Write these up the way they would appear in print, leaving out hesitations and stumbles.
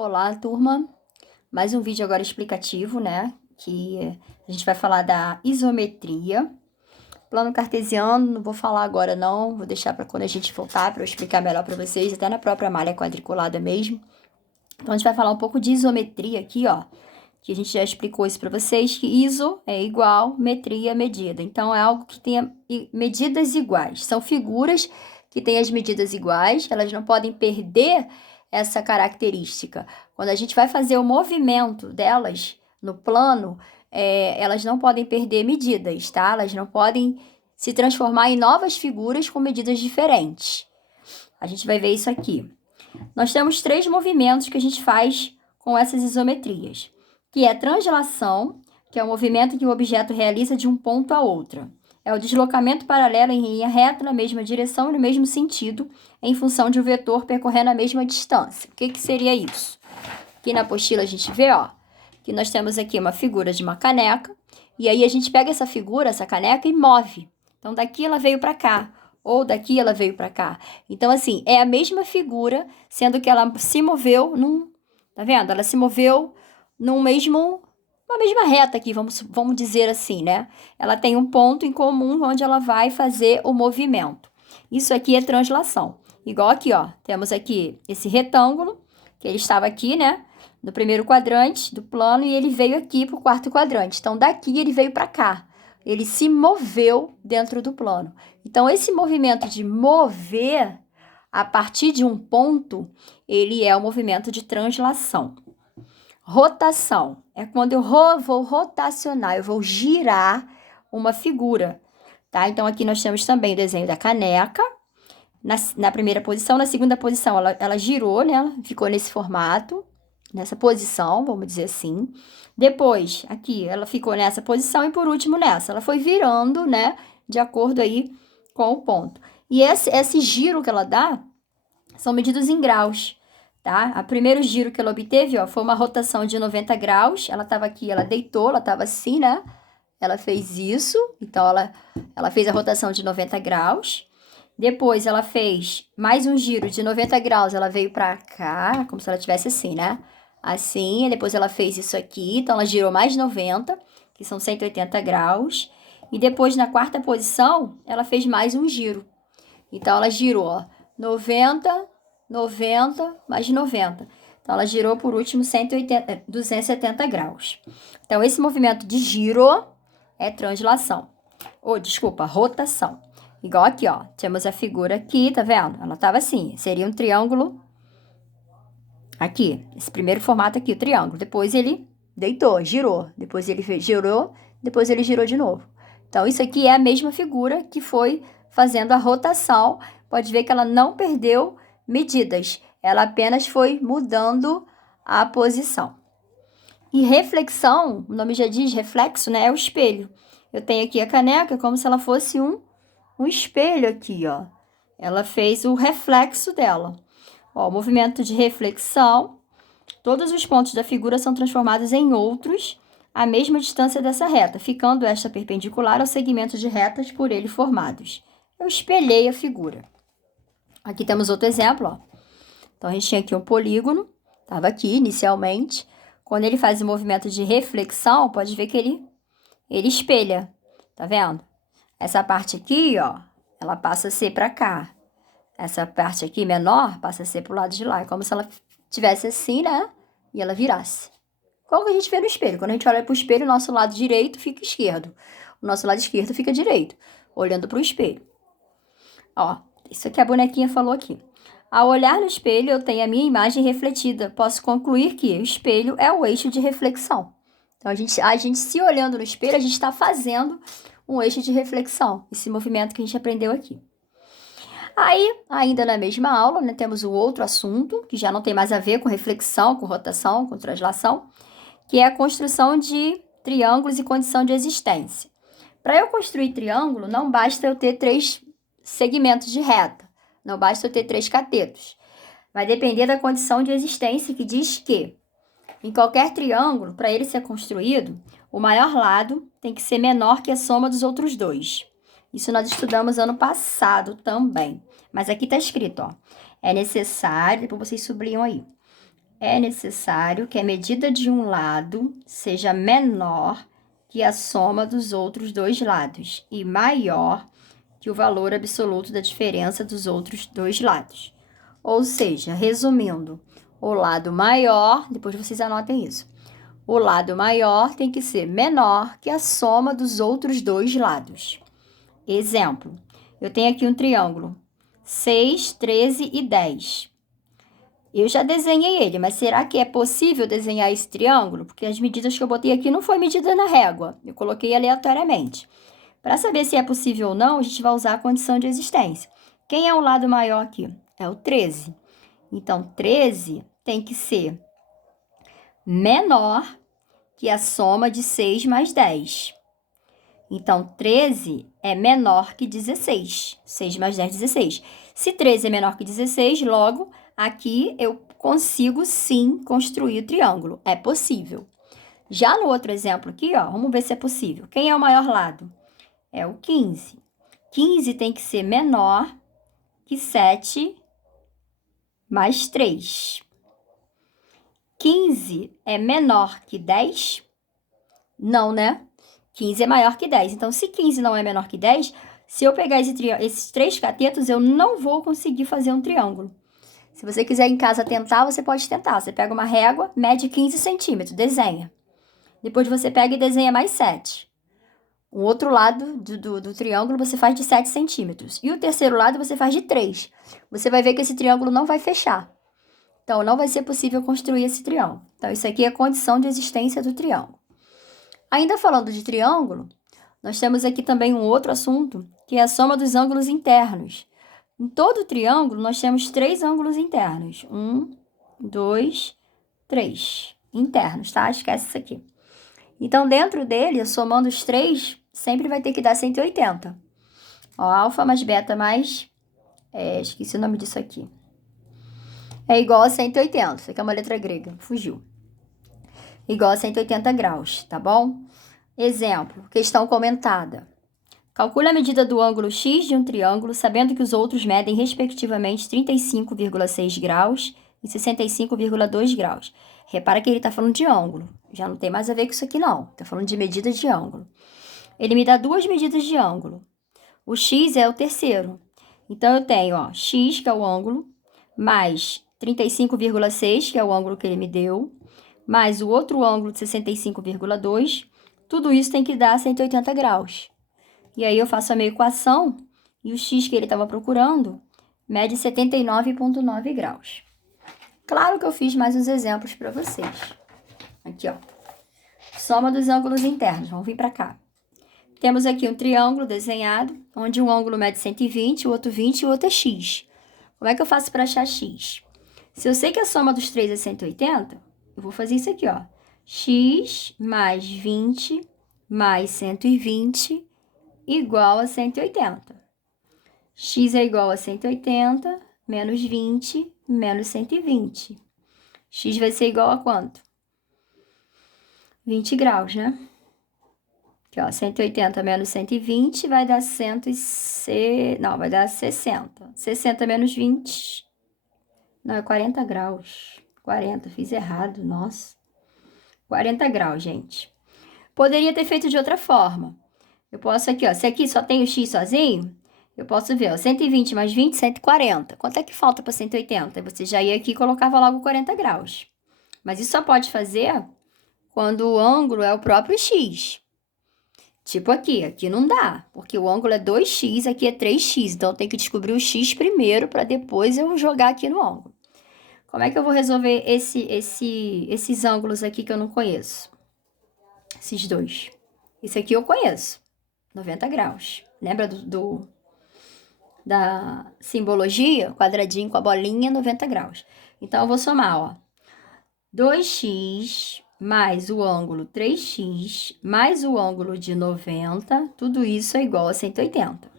Olá, turma. Mais um vídeo agora explicativo, né? Que a gente vai falar da isometria. Plano cartesiano, não vou falar agora não, vou deixar para quando a gente voltar para eu explicar melhor para vocês, até na própria malha quadriculada mesmo. Então a gente vai falar um pouco de isometria aqui, ó, que a gente já explicou isso para vocês, que iso é igual, metria medida. Então é algo que tenha medidas iguais. São figuras que têm as medidas iguais, elas não podem perder essa característica. Quando a gente vai fazer o movimento delas no plano, elas não podem perder medidas, tá? Elas não podem se transformar em novas figuras com medidas diferentes. A gente vai ver isso aqui. Nós temos três movimentos que a gente faz com essas isometrias, que é a translação, que é o movimento que o objeto realiza de um ponto a outro. É o deslocamento paralelo em linha reta na mesma direção e no mesmo sentido, em função de um vetor percorrendo a mesma distância. O que seria isso? Aqui na apostila a gente vê, ó, que nós temos aqui uma figura de uma caneca, e aí a gente pega essa figura, essa caneca, e move. Então, daqui ela veio para cá, ou daqui ela veio para cá. Então, assim, é a mesma figura, sendo que ela se moveu tá vendo? Ela se moveu numa mesma reta aqui, vamos dizer assim, né? Ela tem um ponto em comum onde ela vai fazer o movimento. Isso aqui é translação. Igual aqui, ó, temos aqui esse retângulo, que ele estava aqui, né? No primeiro quadrante do plano, e ele veio aqui para o quarto quadrante. Então, daqui ele veio para cá. Ele se moveu dentro do plano. Então, esse movimento de mover a partir de um ponto, ele é o movimento de translação. Rotação é quando eu vou rotacionar, eu vou girar uma figura, tá? Então, aqui nós temos também o desenho da caneca, na primeira posição. Na segunda posição, ela girou, né? Ela ficou nesse formato, nessa posição, vamos dizer assim. Depois, aqui, ela ficou nessa posição e, por último, nessa. Ela foi virando, né? De acordo aí com o ponto. E esse giro que ela dá são medidos em graus, tá? O primeiro giro que ela obteve, ó, foi uma rotação de 90 graus. Ela estava aqui, ela deitou, ela estava assim, né? Ela fez isso, então ela fez a rotação de 90 graus. Depois ela fez mais um giro de 90 graus, ela veio pra cá, como se ela tivesse assim, né? Assim, e depois ela fez isso aqui, então ela girou mais 90, que são 180 graus. E depois, na quarta posição, ela fez mais um giro. Então, ela girou, ó, 90, 90, mais 90. Então, ela girou, por último, 270 graus. Então, esse movimento de giro é translação. Desculpa, rotação. Igual aqui, ó. Temos a figura aqui, tá vendo? Ela tava assim, seria um triângulo aqui. Esse primeiro formato aqui, o triângulo. Depois ele deitou, girou. Depois ele girou, depois ele girou de novo. Então, isso aqui é a mesma figura que foi fazendo a rotação. Pode ver que ela não perdeu medidas. Ela apenas foi mudando a posição. E reflexão, o nome já diz reflexo, né? É o espelho. Eu tenho aqui a caneca como se ela fosse um espelho aqui, ó. Ela fez o reflexo dela. Ó, o movimento de reflexão, todos os pontos da figura são transformados em outros à mesma distância dessa reta, ficando esta perpendicular ao segmento de retas por ele formados. Eu espelhei a figura. Aqui temos outro exemplo, ó. Então, a gente tinha aqui um polígono, estava aqui inicialmente. Quando ele faz o movimento de reflexão, pode ver que ele espelha, tá vendo? Essa parte aqui, ó, ela passa a ser para cá. Essa parte aqui menor passa a ser pro lado de lá. É como se ela tivesse assim, né? E ela virasse. Qual que a gente vê no espelho? Quando a gente olha pro espelho, o nosso lado direito fica esquerdo. O nosso lado esquerdo fica direito, olhando pro espelho. Ó, isso aqui a bonequinha falou aqui. Ao olhar no espelho, eu tenho a minha imagem refletida. Posso concluir que o espelho é o eixo de reflexão. Então, a gente se olhando no espelho, a gente está fazendo um eixo de reflexão. Esse movimento que a gente aprendeu aqui. Aí, ainda na mesma aula, né, temos o outro assunto, que já não tem mais a ver com reflexão, com rotação, com translação, que é a construção de triângulos e condição de existência. Para eu construir triângulo, não basta eu ter 3 segmentos de reta, não basta eu ter 3 catetos. Vai depender da condição de existência, que diz que, em qualquer triângulo, para ele ser construído, o maior lado tem que ser menor que a soma dos outros dois. Isso nós estudamos ano passado também. Mas aqui está escrito, ó. É necessário, depois vocês sublinham aí. é necessário que a medida de um lado seja menor que a soma dos outros dois lados e maior que o valor absoluto da diferença dos outros dois lados. Ou seja, resumindo, o lado maior, depois vocês anotem isso, o lado maior tem que ser menor que a soma dos outros dois lados. Exemplo, eu tenho aqui um triângulo, 6, 13 e 10. Eu já desenhei ele, mas será que é possível desenhar esse triângulo? Porque as medidas que eu botei aqui não foi medida na régua, eu coloquei aleatoriamente. Para saber se é possível ou não, a gente vai usar a condição de existência. Quem é o lado maior aqui? É o 13. Então, 13 tem que ser menor que a soma de 6 mais 10. Então, 13 é menor que 16. 6 mais 10, 16. Se 13 é menor que 16, logo, aqui eu consigo sim construir o triângulo. É possível. Já no outro exemplo aqui, ó, vamos ver se é possível. Quem é o maior lado? É o 15. 15 tem que ser menor que 7 mais 3. 15 é menor que 10? Não, né? 15 é maior que 10. Então, se 15 não é menor que 10, se eu pegar esses três catetos, eu não vou conseguir fazer um triângulo. Se você quiser em casa tentar, você pode tentar. Você pega uma régua, mede 15 centímetros, desenha. Depois você pega e desenha mais 7. O outro lado do triângulo você faz de 7 centímetros. E o terceiro lado você faz de 3. Você vai ver que esse triângulo não vai fechar. Então, não vai ser possível construir esse triângulo. Então, isso aqui é a condição de existência do triângulo. Ainda falando de triângulo, nós temos aqui também um outro assunto, que é a soma dos ângulos internos. Em todo triângulo, nós temos 3 ângulos internos. 1, 2, 3 internos, tá? Esquece isso aqui. Então, dentro dele, somando os 3, sempre vai ter que dar 180. Ó, alfa mais beta mais... esqueci o nome disso aqui. É igual a 180. Isso aqui é uma letra grega. Fugiu. Igual a 180 graus, tá bom? Exemplo, questão comentada. Calcule a medida do ângulo x de um triângulo, sabendo que os outros medem, respectivamente, 35,6 graus e 65,2 graus. Repara que ele está falando de ângulo. Já não tem mais a ver com isso aqui, não. Está falando de medida de ângulo. Ele me dá 2 medidas de ângulo. O x é o terceiro. Então, eu tenho, ó, x, que é o ângulo, mais 35,6, que é o ângulo que ele me deu, mais o outro ângulo de 65,2. Tudo isso tem que dar 180 graus. E aí eu faço a minha equação e o x que ele estava procurando mede 79,9 graus. Claro que eu fiz mais uns exemplos para vocês. Aqui, ó. Soma dos ângulos internos. Vamos vir para cá. Temos aqui um triângulo desenhado, onde um ângulo mede 120, o outro 20 e o outro é x. Como é que eu faço para achar x? Se eu sei que a soma dos três é 180, eu vou fazer isso aqui, ó. X mais 20 mais 120 igual a 180. X é igual a 180 menos 20 menos 120. X vai ser igual a quanto? 20 graus, né? Aqui, ó, 180 menos 120 vai dar vai dar 60. 60 menos 20... Não, é 40 graus. 40, fiz errado, nossa. 40 graus, gente. Poderia ter feito de outra forma. Eu posso aqui, ó, se aqui só tem o x sozinho, eu posso ver, ó, 120 mais 20, 140. Quanto é que falta para 180? Você já ia aqui e colocava logo 40 graus. Mas isso só pode fazer quando o ângulo é o próprio x. Tipo aqui não dá, porque o ângulo é 2x, aqui é 3x. Então, eu tenho que descobrir o x primeiro para depois eu jogar aqui no ângulo. Como é que eu vou resolver esses ângulos aqui que eu não conheço? Esses dois. Esse aqui eu conheço. 90 graus. Lembra da simbologia? Quadradinho com a bolinha, 90 graus. Então, eu vou somar, ó. 2x mais o ângulo 3x mais o ângulo de 90. Tudo isso é igual a 180.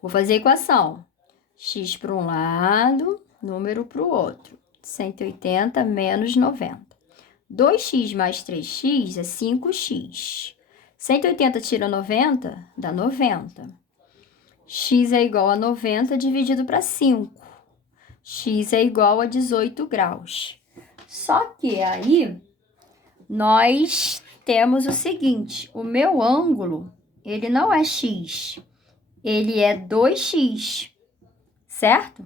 Vou fazer a equação. X para um lado, número para o outro. 180 menos 90. 2x mais 3x é 5x. 180 tira 90, dá 90. X é igual a 90 dividido para 5. X é igual a 18 graus. Só que aí nós temos o seguinte, o meu ângulo, ele não é x, ele é 2x, certo?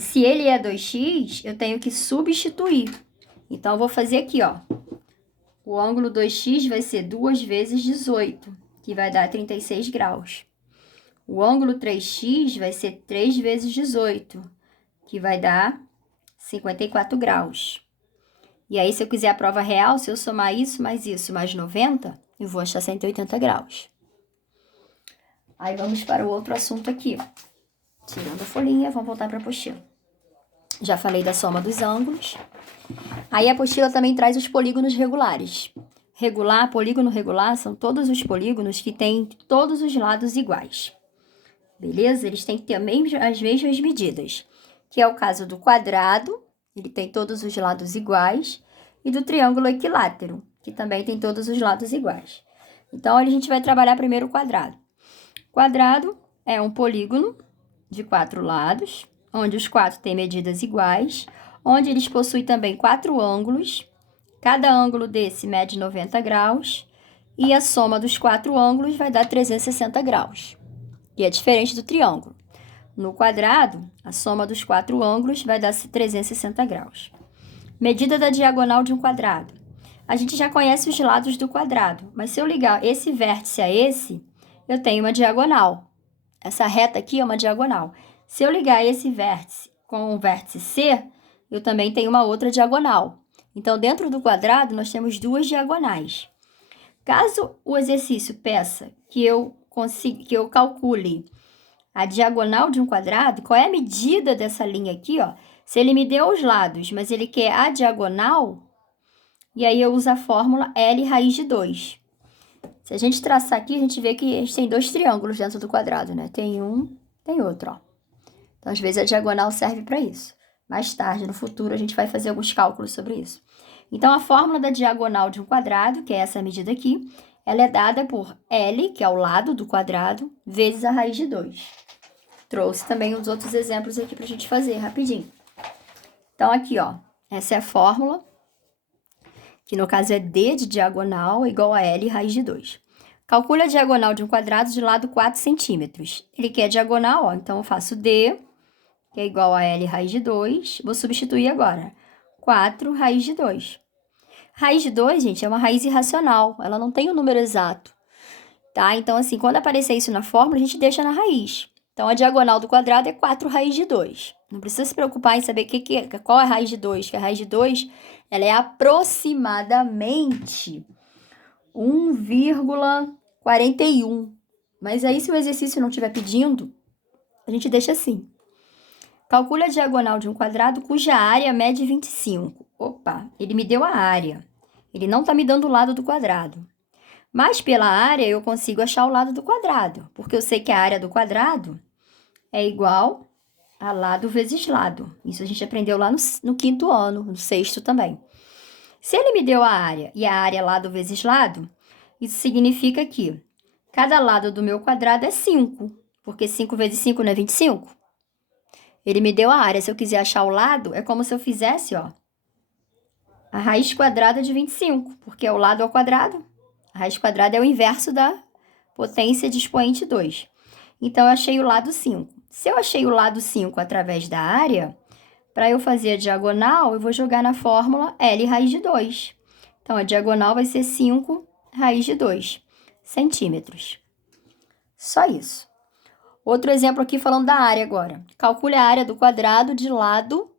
Se ele é 2x, eu tenho que substituir. Então, eu vou fazer aqui, ó. O ângulo 2x vai ser 2 vezes 18, que vai dar 36 graus. O ângulo 3x vai ser 3 vezes 18, que vai dar 54 graus. E aí, se eu quiser a prova real, se eu somar isso, mais 90, eu vou achar 180 graus. Aí, vamos para o outro assunto aqui. Tirando a folhinha, vamos voltar para a apostila. Já falei da soma dos ângulos. Aí, a apostila também traz os polígonos regulares. Polígono regular, são todos os polígonos que têm todos os lados iguais. Beleza? Eles têm que ter as mesmas medidas. Que é o caso do quadrado, ele tem todos os lados iguais, e do triângulo equilátero, que também tem todos os lados iguais. Então, a gente vai trabalhar primeiro o quadrado. Quadrado é um polígono de 4 lados, onde os 4 têm medidas iguais, onde eles possuem também 4 ângulos. Cada ângulo desse mede 90 graus, e a soma dos 4 ângulos vai dar 360 graus, que é diferente do triângulo. No quadrado, a soma dos 4 ângulos vai dar 360 graus. Medida da diagonal de um quadrado. A gente já conhece os lados do quadrado, mas se eu ligar esse vértice a esse, eu tenho uma diagonal. Essa reta aqui é uma diagonal. Se eu ligar esse vértice com o vértice C, eu também tenho uma outra diagonal. Então, dentro do quadrado, nós temos 2 diagonais. Caso o exercício peça que eu calcule a diagonal de um quadrado, qual é a medida dessa linha aqui, ó? Se ele me deu os lados, mas ele quer a diagonal, e aí eu uso a fórmula L raiz de 2. Se a gente traçar aqui, a gente vê que a gente tem 2 triângulos dentro do quadrado, né? Tem um, tem outro, ó. Então, às vezes, a diagonal serve para isso. Mais tarde, no futuro, a gente vai fazer alguns cálculos sobre isso. Então, a fórmula da diagonal de um quadrado, que é essa medida aqui, ela é dada por L, que é o lado do quadrado, vezes a raiz de 2. Trouxe também os outros exemplos aqui para a gente fazer rapidinho. Então, aqui, ó, essa é a fórmula, que no caso é D de diagonal igual a L raiz de 2. Calcule a diagonal de um quadrado de lado 4 centímetros. Ele quer diagonal, ó, então eu faço D, que é igual a L raiz de 2. Vou substituir agora. 4 raiz de 2. Raiz de 2, gente, é uma raiz irracional. Ela não tem um número exato, tá? Então, assim, quando aparecer isso na fórmula, a gente deixa na raiz. Então, a diagonal do quadrado é 4 raiz de 2. Não precisa se preocupar em saber qual é a raiz de 2. Que a raiz de 2, ela é aproximadamente 1,41. Mas aí, se o exercício não estiver pedindo, a gente deixa assim. Calcule a diagonal de um quadrado cuja área mede 25. Opa, ele me deu a área. Ele não está me dando o lado do quadrado. Mas pela área eu consigo achar o lado do quadrado, porque eu sei que a área do quadrado é igual a lado vezes lado. Isso a gente aprendeu lá no 5º ano, no 6º também. Se ele me deu a área e a área é lado vezes lado, isso significa que cada lado do meu quadrado é 5, porque 5 vezes 5 não é 25? Ele me deu a área. Se eu quiser achar o lado, é como se eu fizesse, ó, a raiz quadrada de 25, porque o lado ao quadrado. A raiz quadrada é o inverso da potência de expoente 2. Então, eu achei o lado 5. Se eu achei o lado 5 através da área, para eu fazer a diagonal, eu vou jogar na fórmula L raiz de 2. Então, a diagonal vai ser 5 raiz de 2 centímetros. Só isso. Outro exemplo aqui falando da área agora. Calcule a área do quadrado de lado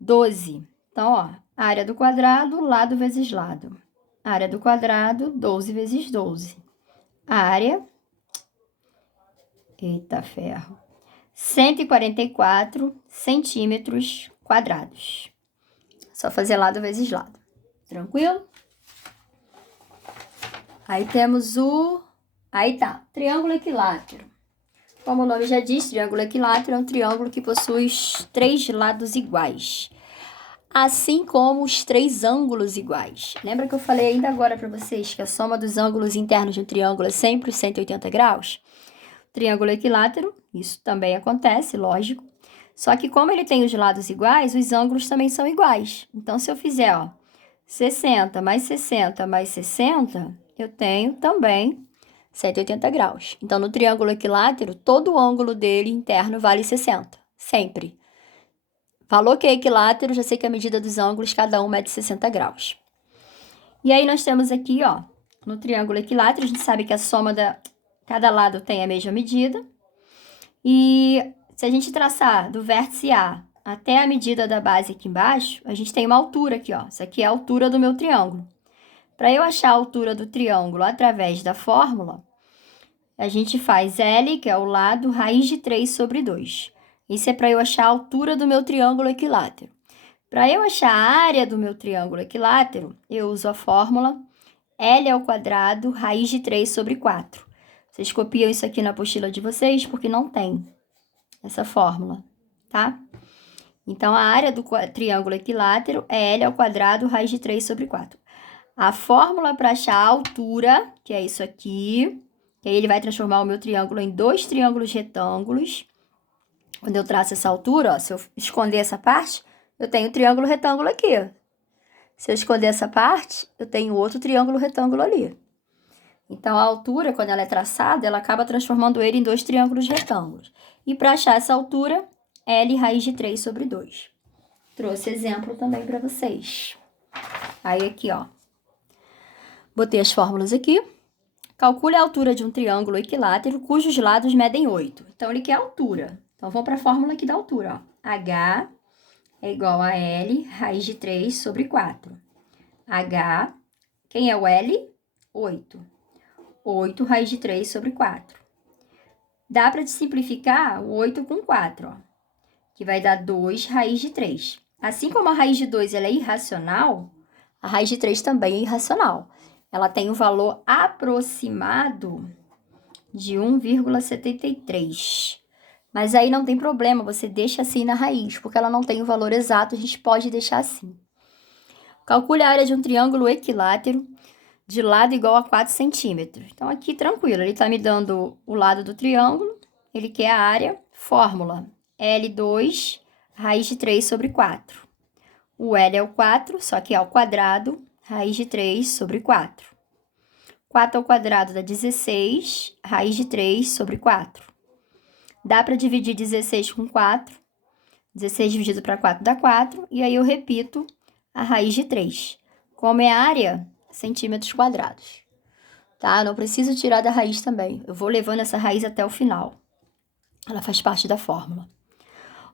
12. Então, ó, área do quadrado, lado vezes lado. Área do quadrado, 12 vezes 12. Área, eita ferro, 144 centímetros quadrados. Só fazer lado vezes lado. Tranquilo? Aí temos triângulo equilátero. Como o nome já diz, triângulo equilátero é um triângulo que possui os 3 lados iguais, assim como os 3 ângulos iguais. Lembra que eu falei ainda agora para vocês que a soma dos ângulos internos de um triângulo é sempre 180 graus? Triângulo equilátero, isso também acontece, lógico. Só que como ele tem os lados iguais, os ângulos também são iguais. Então, se eu fizer, ó, 60 mais 60 mais 60, eu tenho também 180 graus. Então, no triângulo equilátero, todo o ângulo dele interno vale 60, sempre. Falou que é equilátero, já sei que a medida dos ângulos, cada um mede 60 graus. E aí, nós temos aqui, ó, no triângulo equilátero, a gente sabe que a soma da cada lado tem a mesma medida. E se a gente traçar do vértice A até a medida da base aqui embaixo, a gente tem uma altura aqui, ó. Isso aqui é a altura do meu triângulo. Para eu achar a altura do triângulo através da fórmula, a gente faz L, que é o lado, raiz de 3 sobre 2. Isso é para eu achar a altura do meu triângulo equilátero. Para eu achar a área do meu triângulo equilátero, eu uso a fórmula L ao quadrado, raiz de 3 sobre 4. Vocês copiam isso aqui na apostila de vocês, porque não tem essa fórmula, tá? Então, a área do triângulo equilátero é L ao quadrado, raiz de 3 sobre 4. A fórmula para achar a altura, que é isso aqui, que aí ele vai transformar o meu triângulo em 2 triângulos retângulos. Quando eu traço essa altura, ó, se eu esconder essa parte, eu tenho um triângulo retângulo aqui. Se eu esconder essa parte, eu tenho outro triângulo retângulo ali. Então, a altura, quando ela é traçada, ela acaba transformando ele em 2 triângulos retângulos. E para achar essa altura, L raiz de 3 sobre 2. Trouxe exemplo também para vocês. Aí, aqui, ó. Botei as fórmulas aqui. Calcule a altura de um triângulo equilátero cujos lados medem 8. Então, ele quer a altura. Então, vamos para a fórmula aqui da altura, ó. H é igual a L raiz de 3 sobre 4. H, quem é o L? 8. 8 raiz de 3 sobre 4. Dá para simplificar o 8 com 4, ó, que vai dar 2 raiz de 3. Assim como a raiz de 2 ela é irracional, a raiz de 3 também é irracional. Ela tem um valor aproximado de 1,73. Mas aí não tem problema, você deixa assim na raiz, porque ela não tem o valor exato, a gente pode deixar assim. Calcule a área de um triângulo equilátero de lado igual a 4 centímetros. Então, aqui, tranquilo, ele está me dando o lado do triângulo, ele quer a área, fórmula, L2, raiz de 3 sobre 4. O L é o 4, só que é ao quadrado, raiz de 3 sobre 4. 4 ao quadrado dá 16, raiz de 3 sobre 4. Dá para dividir 16 com 4. 16 dividido para 4 dá 4, e aí eu repito a raiz de 3. Como é a área? Centímetros quadrados, tá? Não preciso tirar da raiz também. Eu vou levando essa raiz até o final. Ela faz parte da fórmula.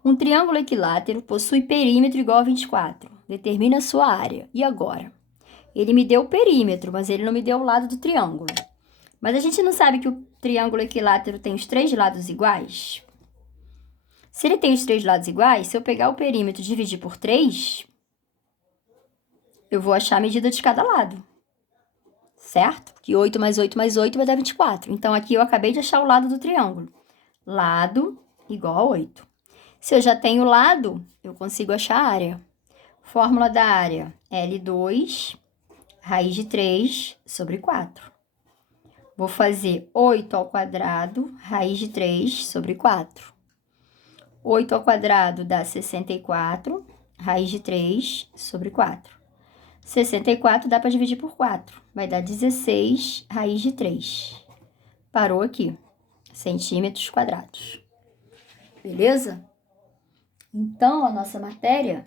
Um triângulo equilátero possui perímetro igual a 24. Determina a sua área. E agora? Ele me deu o perímetro, mas ele não me deu o lado do triângulo. Mas a gente não sabe que o triângulo equilátero tem os 3 lados iguais? Se ele tem os 3 lados iguais, se eu pegar o perímetro e dividir por 3, eu vou achar a medida de cada lado. Certo? Que 8 mais 8 mais 8 vai dar 24. Então, aqui eu acabei de achar o lado do triângulo. Lado igual a 8. Se eu já tenho o lado, eu consigo achar a área. Fórmula da área, L2, raiz de 3 sobre 4. Vou fazer 8 ao quadrado, raiz de 3 sobre 4. 8 ao quadrado dá 64, raiz de 3 sobre 4. 64 dá para dividir por 4. Vai dar 16 raiz de 3. Parou aqui. Centímetros quadrados. Beleza? Então, a nossa matéria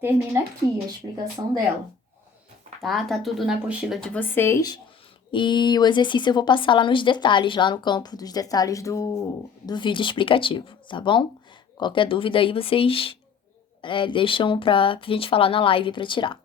termina aqui, a explicação dela. Tá? Tá tudo na apostila de vocês. E o exercício eu vou passar lá nos detalhes, lá no campo dos detalhes do vídeo explicativo, tá bom? Qualquer dúvida aí, vocês deixam pra gente falar na live para tirar.